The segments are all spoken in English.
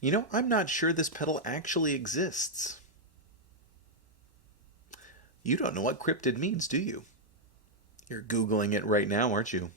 You know, I'm not sure this pedal actually exists. You don't know what cryptid means, do you? You're Googling it right now, aren't you?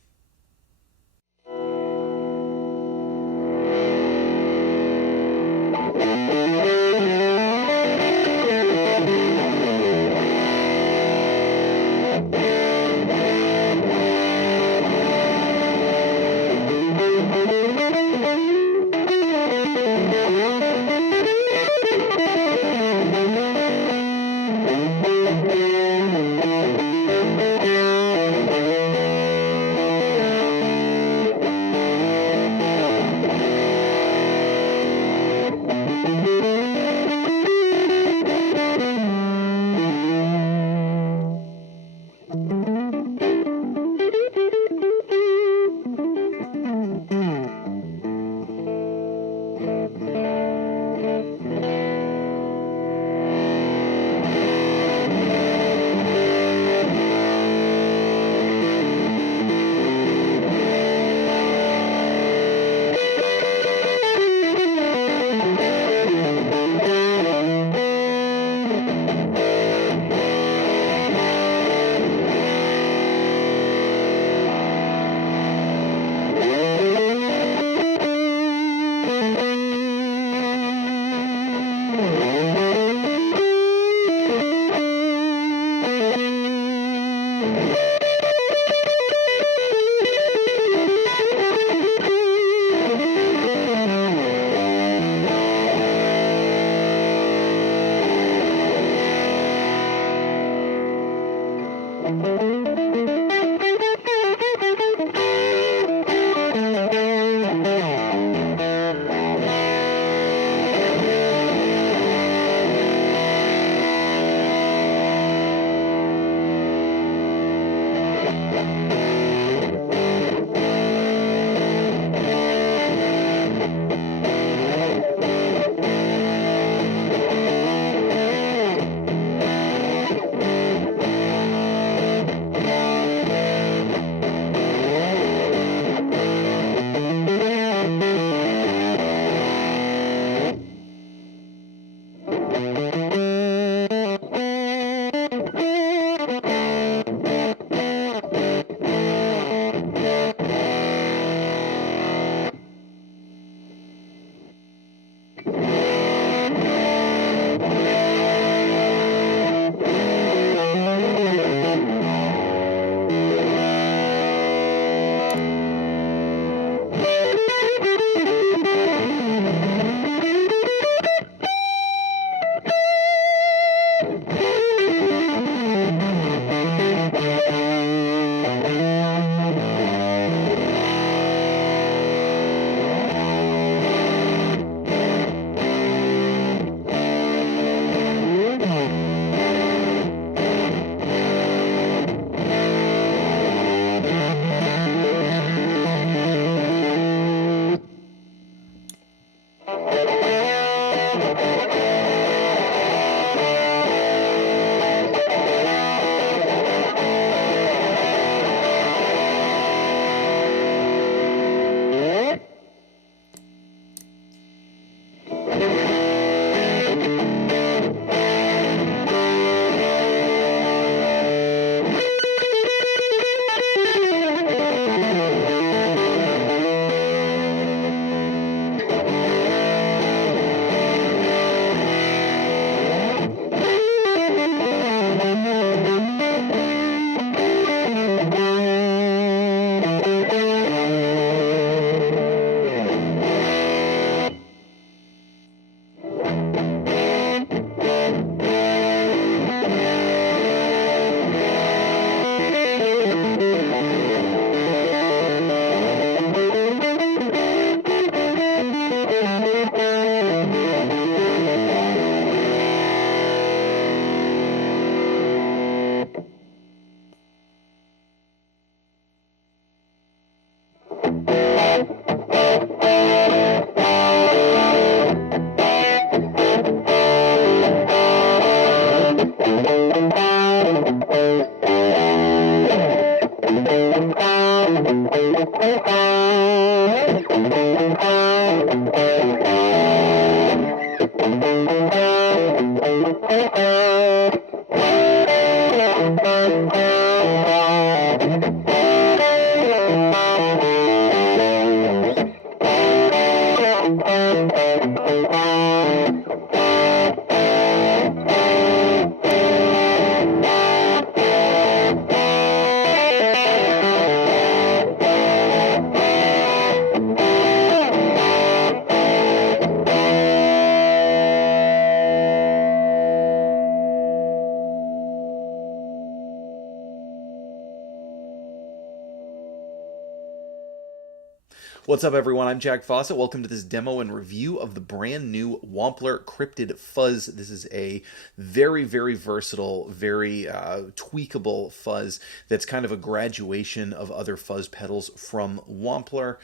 What's up, everyone? I'm Jack Fossett. Welcome to this demo and review of the brand new Wampler Cryptid Fuzz. This is a very, very versatile, very tweakable fuzz that's kind of a graduation of other fuzz pedals from Wampler.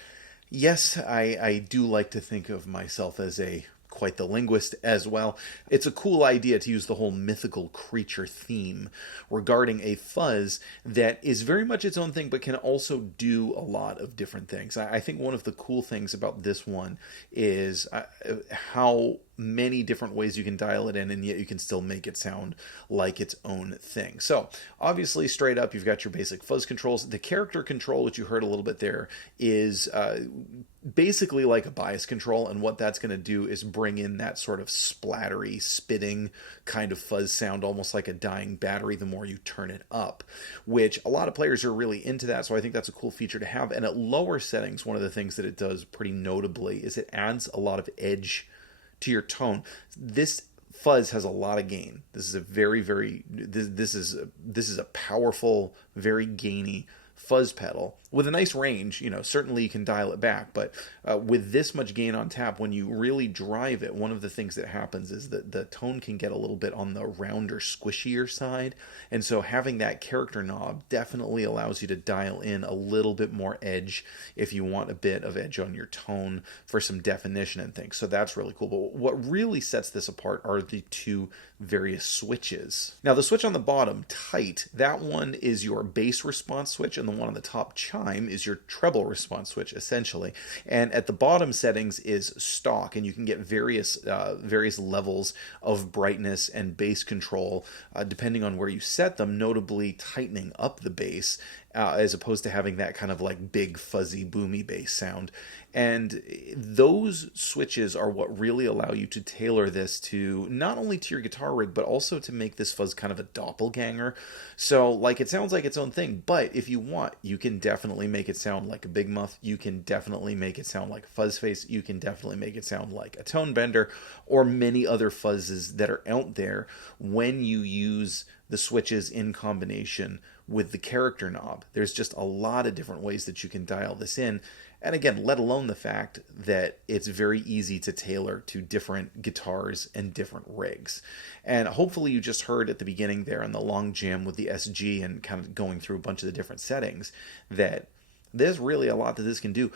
Yes, I do like to think of myself as quite the linguist as well. It's a cool idea to use the whole mythical creature theme regarding a fuzz that is very much its own thing, but can also do a lot of different things. I think one of the cool things about this one is how many different ways you can dial it in, and yet you can still make it sound like its own thing. So obviously, straight up, you've got your basic fuzz controls. The character control, which you heard a little bit there, is basically like a bias control, and what that's going to do is bring in that sort of splattery, spitting kind of fuzz sound, almost like a dying battery the more you turn it up, which a lot of players are really into that, so I think that's a cool feature to have. And at lower settings, one of the things that it does pretty notably is it adds a lot of edge to your tone. This fuzz has a lot of gain. This is a this is a powerful, very gainy fuzz pedal with a nice range. Certainly you can dial it back, but with this much gain on tap, when you really drive it, one of the things that happens is that the tone can get a little bit on the rounder, squishier side, and so having that character knob definitely allows you to dial in a little bit more edge if you want a bit of edge on your tone for some definition and things. So that's really cool. But what really sets this apart are the two various switches. Now, the switch on the bottom, tight, that one is your bass response switch, and the one on the top, chime, is your treble response switch, essentially. And at the bottom settings is stock, and you can get various levels of brightness and bass control depending on where you set them, notably tightening up the bass as opposed to having that kind of like big fuzzy boomy bass sound. And those switches are what really allow you to tailor this to not only to your guitar rig, but also to make this fuzz kind of a doppelganger. So like it sounds like its own thing, but if you want, you can definitely make it sound like a big muff. You can definitely make it sound like a fuzz face. You can definitely make it sound like a tone bender, or many other fuzzes that are out there when you use the switches in combination with the character knob. There's just a lot of different ways that you can dial this in. And again, let alone the fact that it's very easy to tailor to different guitars and different rigs. And hopefully you just heard at the beginning there in the long jam with the SG and kind of going through a bunch of the different settings that there's really a lot that this can do,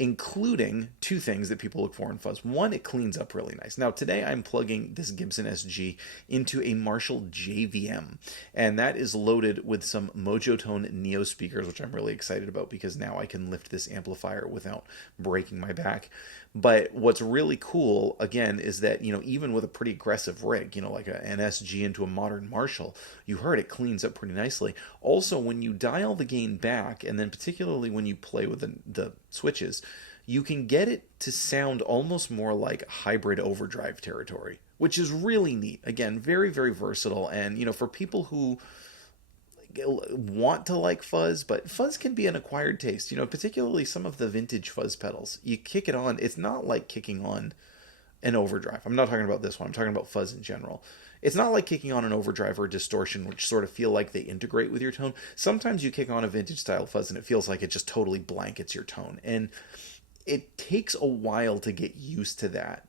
including two things that people look for in fuzz. One, it cleans up really nice. Now, today I'm plugging this Gibson SG into a Marshall JVM, and that is loaded with some Mojotone Neo speakers, which I'm really excited about because now I can lift this amplifier without breaking my back. But what's really cool, again, is that, even with a pretty aggressive rig, like an SG into a modern Marshall, you heard it cleans up pretty nicely. Also, when you dial the gain back, and then particularly when you play with the switches, you can get it to sound almost more like hybrid overdrive territory, which is really neat. Again, very, very versatile. And, for people who want to like fuzz, but fuzz can be an acquired taste, particularly some of the vintage fuzz pedals. You kick it on, it's not like kicking on an overdrive. I'm not talking about this one, I'm talking about fuzz in general. It's not like kicking on an overdrive or a distortion, which sort of feel like they integrate with your tone. Sometimes you kick on a vintage style fuzz and it feels like it just totally blankets your tone. And it takes a while to get used to that.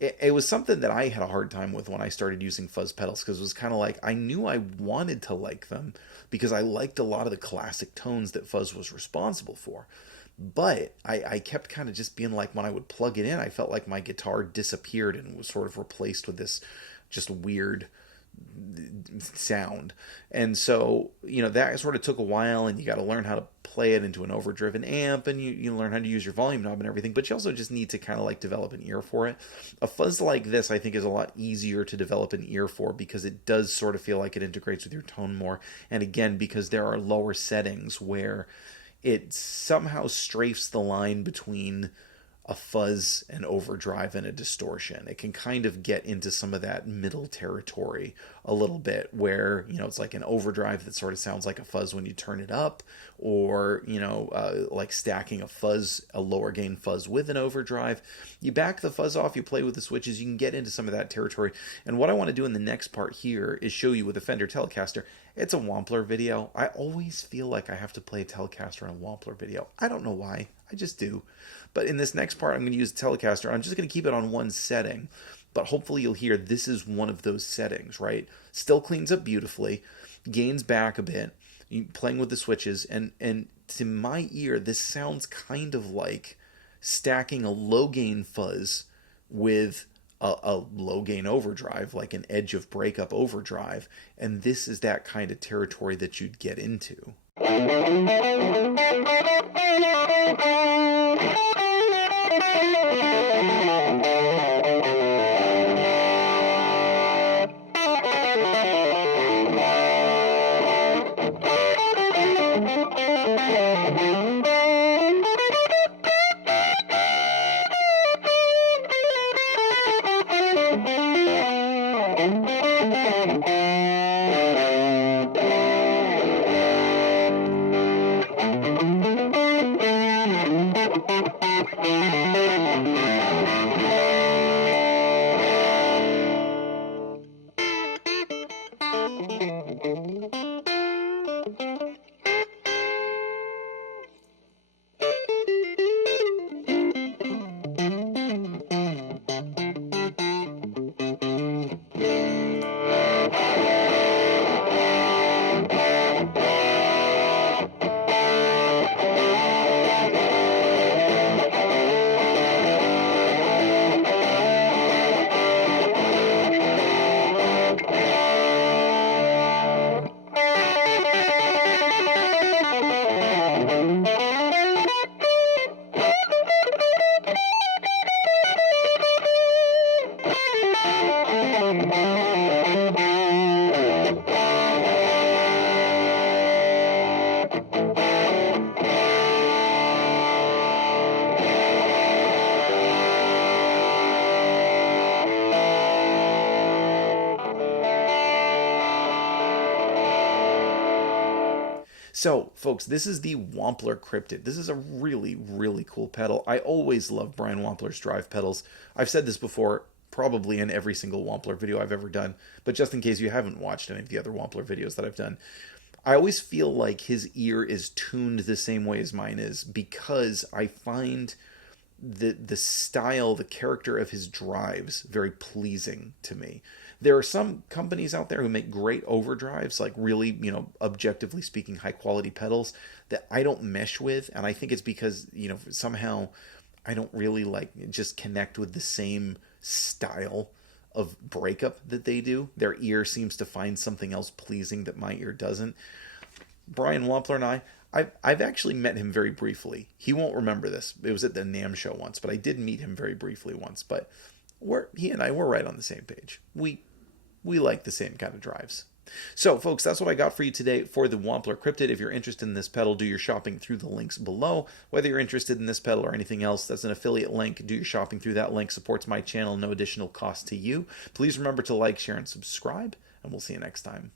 It was something that I had a hard time with when I started using fuzz pedals, because it was kind of like I knew I wanted to like them because I liked a lot of the classic tones that fuzz was responsible for. But I kept kind of just being like, when I would plug it in, I felt like my guitar disappeared and was sort of replaced with this just weird sound. And so, that sort of took a while, and you got to learn how to play it into an overdriven amp, and you learn how to use your volume knob and everything, but you also just need to kind of like develop an ear for it. A fuzz like this, I think, is a lot easier to develop an ear for because it does sort of feel like it integrates with your tone more. And again, because there are lower settings where it somehow strafes the line between a fuzz, an overdrive, and a distortion. It can kind of get into some of that middle territory a little bit where, it's like an overdrive that sort of sounds like a fuzz when you turn it up, or, like stacking a lower gain fuzz with an overdrive. You back the fuzz off, you play with the switches, you can get into some of that territory. And what I want to do in the next part here is show you with a Fender Telecaster. It's a Wampler video. I always feel like I have to play a Telecaster on a Wampler video. I don't know why. I just do. But in this next part, I'm going to use Telecaster. I'm just going to keep it on one setting. But hopefully you'll hear this is one of those settings, right? Still cleans up beautifully, gains back a bit, playing with the switches, and to my ear, this sounds kind of like stacking a low gain fuzz with a low gain overdrive, like an edge of breakup overdrive, and this is that kind of territory that you'd get into. So, folks, this is the Wampler Cryptid. This is a really, really cool pedal. I always love Brian Wampler's drive pedals. I've said this before, probably in every single Wampler video I've ever done, but just in case you haven't watched any of the other Wampler videos that I've done, I always feel like his ear is tuned the same way as mine is, because I find the style, the character of his drives very pleasing to me. There are some companies out there who make great overdrives, like really, objectively speaking, high quality pedals that I don't mesh with. And I think it's because, somehow I don't really just connect with the same style of breakup that they do. Their ear seems to find something else pleasing that my ear doesn't. Brian Wampler and I've actually met him very briefly. He won't remember this. It was at the NAMM show once, but I did meet him very briefly once. But he and I were right on the same page. We like the same kind of drives. So, folks, that's what I got for you today for the Wampler Cryptid. If you're interested in this pedal, do your shopping through the links below. Whether you're interested in this pedal or anything else, that's an affiliate link. Do your shopping through that link. Supports my channel, no additional cost to you. Please remember to like, share, and subscribe, and we'll see you next time.